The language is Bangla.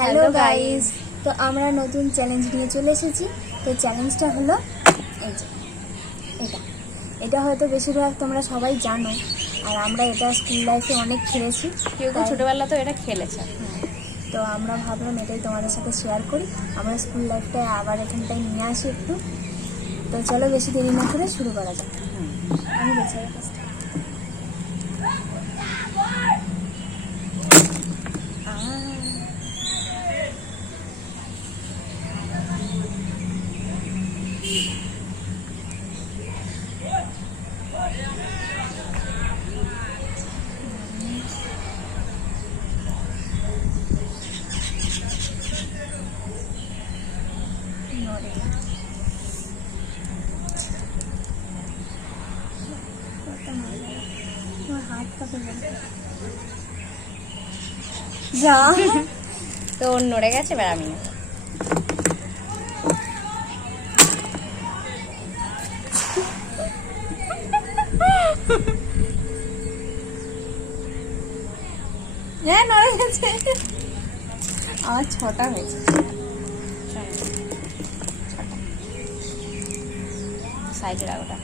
হ্যালো গাইস, তো আমরা নতুন চ্যালেঞ্জ নিয়ে চলে এসেছি। তো চ্যালেঞ্জটা হলো এই যে এটা হয়তো বেশিরভাগ তোমরা সবাই জানো, আর আমরা এটা স্কুল লাইফে অনেক খেলেছি। কেউ ছোটবেলা তো এটা খেলেছে। তো আমরা ভাবলাম এটাই তোমাদের সাথে শেয়ার করি, আমরা স্কুল লাইফটায় আবার এখানটায় নিয়ে আসি একটু। তো চলো বেশি দেরি না করে শুরু করা যাক। আমি বেছে যা তো ওর নড়ে গেছে, এবার আমি হ্যাঁ নড়ে গেছে। আমার 6টা হয়েছে। সাইডে রাখোটা।